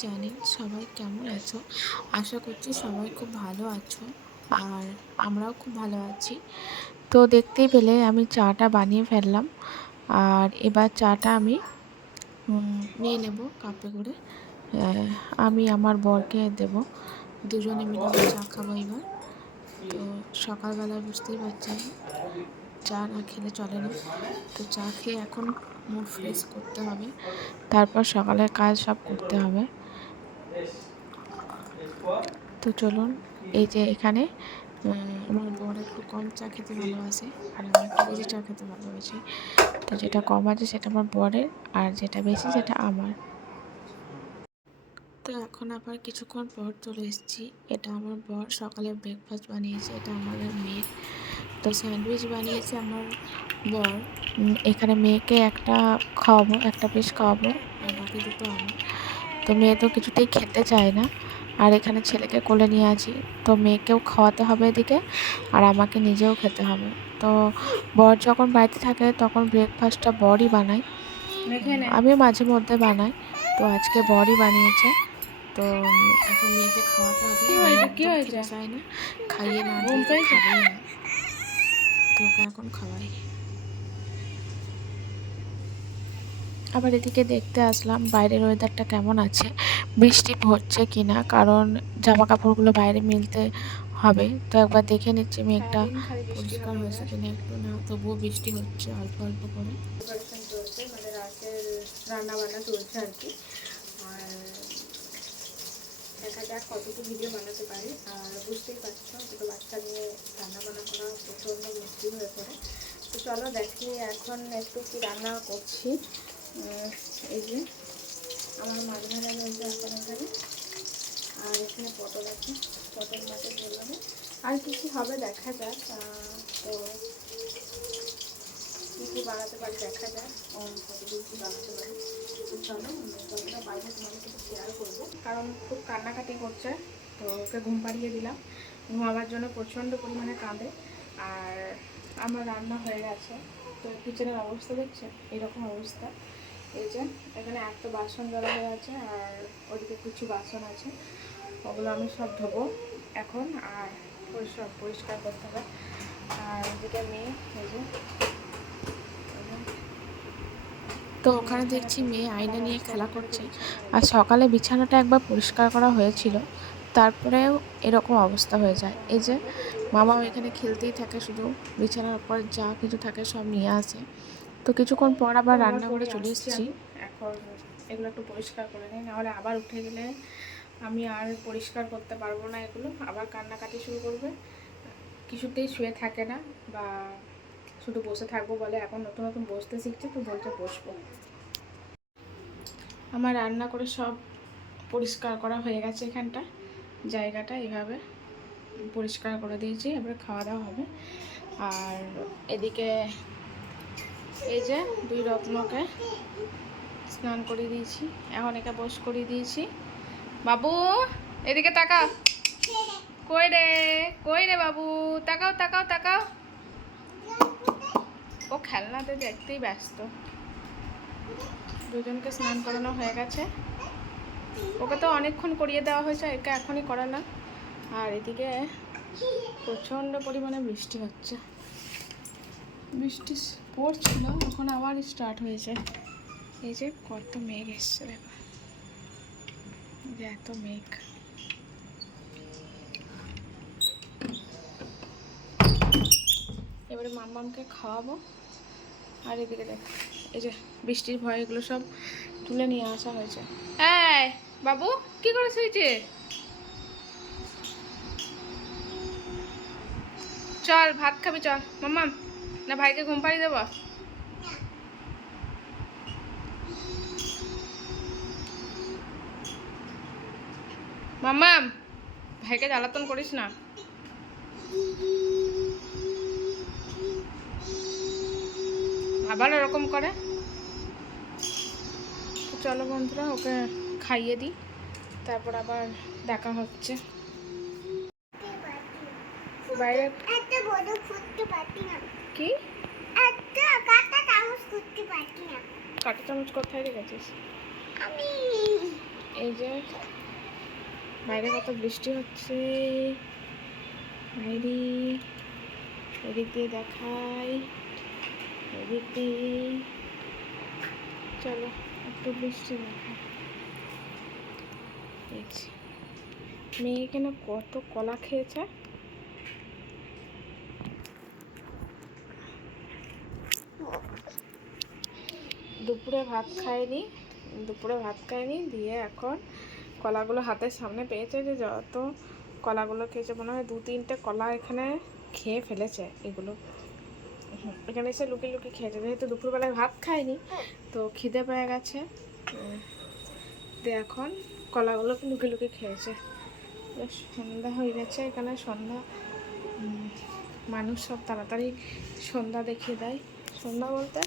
Channel সবাই কেমন আছো? আশা করছি সবাই খুব ভালো আছো আর আমরাও খুব ভালো আছি। তো দেখতেই পেলে আমি চাটা বানিয়ে ফেললাম আর এবার চাটা আমি নিয়ে নেব কাপে করে। আমি আমার বরকে দেব। দুজনে মিলে চা খাব এবার। তো সকালবেলা বুঝতেই পারছেন, চা না খেলে চলে না। তো চা খেয়ে এখন মুড ফ্রেশ করতে হবে। তারপর সকালের কাজ সব করতে হবে। তো চলুন, এই যে এখানে আমার বর একটু কম চা খেতে ভালোবাসে, আর আমি একটু বেশি চা খেতে ভালোবাসি। তো যেটা কম আছে সেটা আমার বরের, আর যেটা বেশি সেটা আমার। তো এখন আবার কিছুক্ষণ পর চলে এসেছি। এটা আমার বর সকালে ব্রেকফাস্ট বানিয়েছে, এটা আমাদের মেয়ের। তো স্যান্ডউইচ বানিয়েছে আমার বর। এখানে মেয়েকে একটা খাওয়াবো একটা পিস খাওয়াবো আর বাকি দুটো আমার। তো মেয়ে তো কিছুতেই খেতে চায় না। আর এখানে ছেলেকে কোলে নিয়ে আছি। তো মেয়েকেও খাওয়াতে হবে এদিকে আর আমাকে নিজেও খেতে হবে। তো বর যখন বাড়িতে থাকে তখন ব্রেকফাস্টটা বরই বানায়। আমিও মাঝে মধ্যে বানাই। তো আজকে বরই বানিয়েছে। তো এখন মেয়েকে খাওয়াতে হবে। কি হয়েছে? মেয়ে কি হয়েছে? না। খাইয়ে না? খাবেই ওকে এখন খাওয়াই আবার এদিকে দেখতে আসলাম বাইরের ওয়েদারটা কেমন আছে? বৃষ্টি হচ্ছে কিনা? কারণ জামা কাপড়গুলো বাইরে মিলতে হবে। তো একবার দেখে নিচ্ছি মেঘটা পরিষ্কার হয়েছে কিনা একটু না তবুও বৃষ্টি হচ্ছে অল্প অল্প করে। মানে রান্না বান্না চলছে আর কি। আর দেখা যাক কতটুকু ভিডিও বানাতে পারি। আর বুঝতেই পারছ দুটো বাচ্চা নিয়ে রান্না বান্না করা প্রচণ্ড মুশকিল হয়ে পড়ে। তো চলো দেখি এখন একটু কি রান্না করছি। এই যে আমার মাছ ভাজা রয়েছে এখন এখানে আর এখানে পটল আছে পটল মাছের বললাম আর কি কি হবে দেখা যাক। তো কী কী বানাতে পারি দেখা যাক। উম, কতদূর কী বানাতে পারি। চলো যতটা কারণ খুব কান্নাকাটি করছে। তো ওকে ঘুম পাড়িয়ে দিলাম। ঘুমাবার জন্য প্রচণ্ড পরিমাণে কাঁদে। আর আমার রান্না হয়ে গেছে। তো কিচেনের অবস্থা দেখছে এরকম অবস্থা। এই যে এখানে একটা বাসন জড়া হয়ে আছে আর ওদিকে কিছু বাসন আছে। ওগুলো আমি সব ধোবো এখন। আর পরিষ্কার পরিষ্কার করতে হবে। আর এদিকে মেয়ে, এই যে তো ওখানে দেখছি মেয়ে আয়না নিয়ে খেলা করছে। আর সকালে বিছানাটা একবার পরিষ্কার করা হয়েছিল তারপরেও এরকম অবস্থা হয়ে যায়। এই যে মামাও এখানে খেলতেই থাকে শুধু বিছানার উপর যা কিছু থাকে সব নিয়ে আসে। তো কিছুক্ষণ পর আবার রান্না করে করে চলে এসেছি। এখন এগুলো একটু পরিষ্কার করে নিই নাহলে আবার উঠে গেলে আমি আর পরিষ্কার করতে পারব না এগুলো। আবার কান্নাকাটি শুরু করবে। কিছুতেই শুয়ে থাকে না বা শুধু বসে থাকব বলে এখন নতুন নতুন বসতে শিখছে, তো বলছে বসবো। আমার রান্না করে সব পরিষ্কার করা হয়ে গেছে এখানটা। জায়গাটা এইভাবে পরিষ্কার করে দিয়েছি, এবারে খাওয়া দাওয়া হবে। আর এদিকে এই যে দুই রত্নকে স্নান করে দিয়েছি, এখন একে বস করে দিয়েছি। বাবু, এদিকে তাকাও। কই রে? কই রে বাবু? তাকাও তাকাও তাকাও। ও খেলনাতে দেখতেই ব্যস্ত। দুজনকে স্নান করানো হয়ে গেছে। ওকে তো অনেকক্ষণ করিয়ে দেওয়া হয়েছে, একে এখনই করালাম আর এদিকে প্রচণ্ড পরিমাণে বৃষ্টি হচ্ছে। বৃষ্টি পড়ছিল, এখন আবার স্টার্ট হয়েছে। এই যে কত মেঘ এসছে দেখো। যে এত মেঘ। এবারে মাম্মামকে খাওয়াবো। আর এদিকে দেখ, এই যে বৃষ্টির ভয়, এগুলো সব তুলে নিয়ে আসা হয়েছে। এই, বাবু, কি করে শুয়েছে চল, ভাত খাবি, চল। মাম্মাম না ভাইকে ঘুম পাড়িয়ে দেবো? মাম্মাম ভাইকে জ্বালাতন করিস না। আবার এরকম করে? চলো বন্ধুরা ওকে খাইয়ে দিই। তারপর আবার দেখা হচ্ছে। বাইরে একটা বড় ফুটতে পারতি না। কি? একটা কাটা চামচ করতে পারতি না। কাঁটা চামচ কোথায় রেখেছিস? আমি। এই যে বাইরে কত বৃষ্টি হচ্ছে। বাইরে এদিক দিয়ে দেখাই। দিয়ে চলো, একটু বৃষ্টি দেখাই মেয়ে এখানে কত কলা খেয়েছে? দুপুরে ভাত খায়নি, দুপুরে ভাত খায়নি, দিয়ে এখন কলাগুলো হাতের সামনে পেয়েছে যে যত কলাগুলো খেয়েছে, মনে হয় দু তিনটে কলা এখানে খেয়ে ফেলেছে এগুলো। এখানে এসে লুকিয়ে লুকিয়ে খেয়েছে যেহেতু দুপুরবেলায় ভাত খায়নি তো খিদে পেয়ে গেছে। দিয়ে এখন কলাগুলো লুকিয়ে লুকিয়ে খেয়েছে। সন্ধ্যা হয়ে গেছে এখানে সন্ধ্যা মানুষ সব তাড়াতাড়ি সন্ধ্যা দেখিয়ে দেয়। সন্ধ্যা বলতে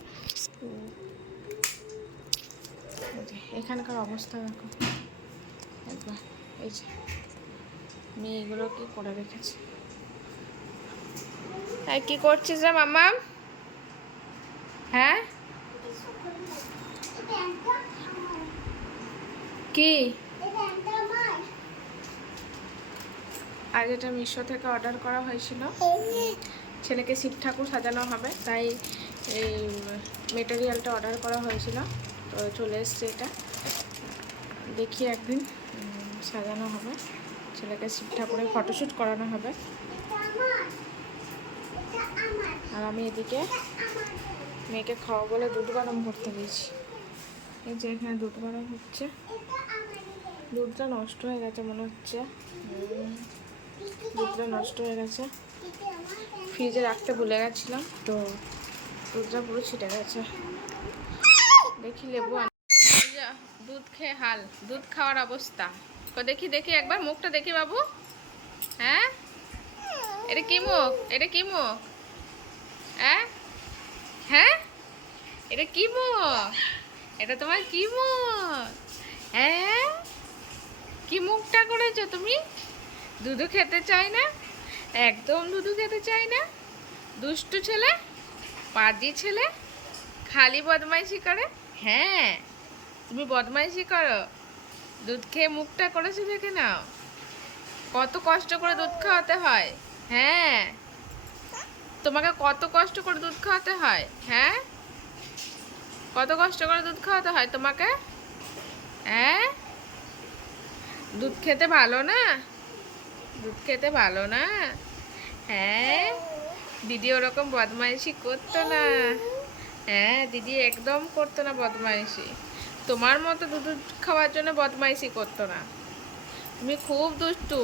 এখানকার অবস্থা দেখো। একবার এই যে মেয়েগুলো কি করে রেখেছে? এই কি করছিস রে মামা? হ্যাঁ? কি? আজ এটা মিশো থেকে অর্ডার করা হয়েছিল। ছেলেকে শিব ঠাকুর সাজানো হবে, তাই এই মেটেরিয়ালটা অর্ডার করা হয়েছিল। তো চলে এসছে এটা। দেখি একদিন সাজানো হবে। ছেলেকে শিব ঠাকুরের ফটোশ্যুট করানো হবে এটা আমার এটা আমার আর আমি এদিকে মেয়েকে খাওয়া বলে দুধ গরম করতে দিয়েছি এই যে এখানে দুধ গরম হচ্ছে। দুধটা নষ্ট হয়ে গেছে মনে হচ্ছে। দুধটা নষ্ট হয়ে গেছে। ফ্রিজে রাখতে ভুলে গেছিলাম, তো দুধটা পুরো ছিটে গেছে। দেখি লেবু দুধ খেয়ে হাল, দুধ খাওয়ার অবস্থা। দেখি দেখি, একবার মুখটা দেখি বাবু। হ্যাঁ? এটা কি মুখ? এটা কি মুখ? হ্যাঁ? হ্যাঁ? এটা কি মুখ? এটা তোমার কি মুখ? হ্যাঁ? কি মুখটা করেছ তুমি? দুধু খেতে চাই না? একদম দুধু খেতে চাই না? দুষ্টু ছেলে? পাজি ছেলে? খালি বদমাইশি করে? হ্যাঁ। তুমি বদমাইশি করো। দুধ খেয়ে মুখটা করেছ দেখে নাও। কত কষ্ট করে দুধ খাওয়াতে হয়। হ্যাঁ। তোমাকে কত কষ্ট করে দুধ খাওয়াতে হয়? হ্যাঁ? কত কষ্ট করে দুধ খাওয়াতে হয় তোমাকে? হ্যাঁ? দুধ খেতে ভালো না? দুধ খেতে ভালো না? হ্যাঁ? দিদি ওরকম বদমাইশি করতো না। হ্যাঁ দিদি একদম করতো না বদমাইশি। তোমার মতো দুধ খাওয়ার জন্য বদমাইশি করতো না। তুমি খুব দুষ্টু।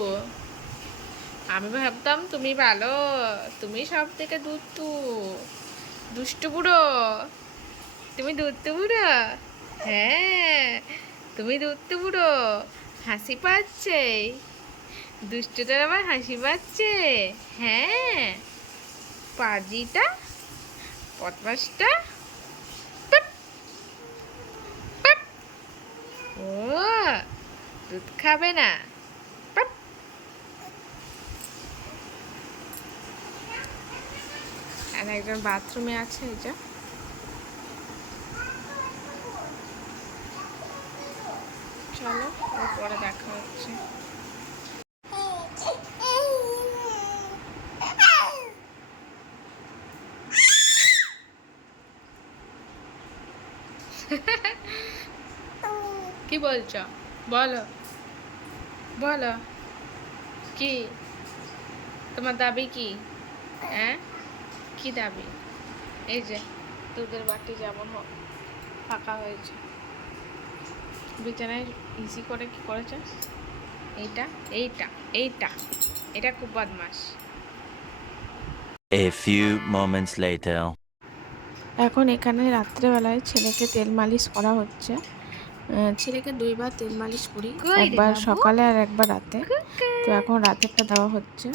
আমি ভাবতাম তুমি ভালো, তুমি সব থেকে দুষ্টু দুষ্টু বুড়ো। তুমি দুষ্টু বুড়ো? হ্যাঁ তুমি দুষ্টু বুড়ো। হাসি পাচ্ছে। দুষ্টুটার আমার হাসি পাচ্ছে। হ্যাঁ পাজিটা পটমাসটা ও, দুধ খাবে না পাপ। আর একজন বাথরুমে আছে, এই যে। চলো পরে দেখা হচ্ছে। কি বলছো? বলো। বলো। কি? তোমার দাবি কি? হ্যাঁ? কি দাবি? এই যে দুধের বাটি যেমন ফাঁকা হয়েছে। বিছানায় ইজি করে কি করেছে? এইটা এইটা এইটা এটা খুব বদমাস A few moments later. এখন এখানে রাত্রেবেলায় ছেলেকে তেল মালিশ করা হচ্ছে। ছেলেকে দুইবার তেল মালিশ করি একবার সকালে আর একবার রাতে। তো এখন রাতেরটা দেওয়া হচ্ছে।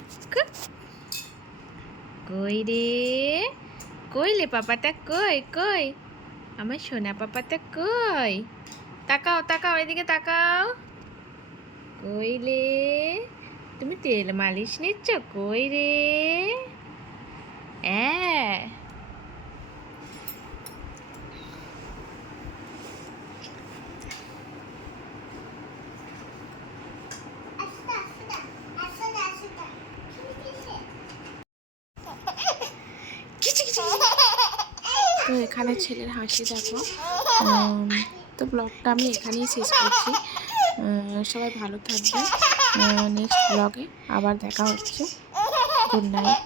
কই রে? কই লে পাপাটা কই কই? আমার সোনা পাপাটা কই? তাকাও তাকাও, এদিকে তাকাও। কই লে? তুমি তেল মালিশ নিচ্ছ? কই রে? হ্যাঁ তো এখানে ছেলের হাসি দেখো। তো ব্লগটা আমি এখানেই শেষ করছি। সবাই ভালো থাকবে। নেক্সট ব্লগে আবার দেখা হচ্ছে। Good night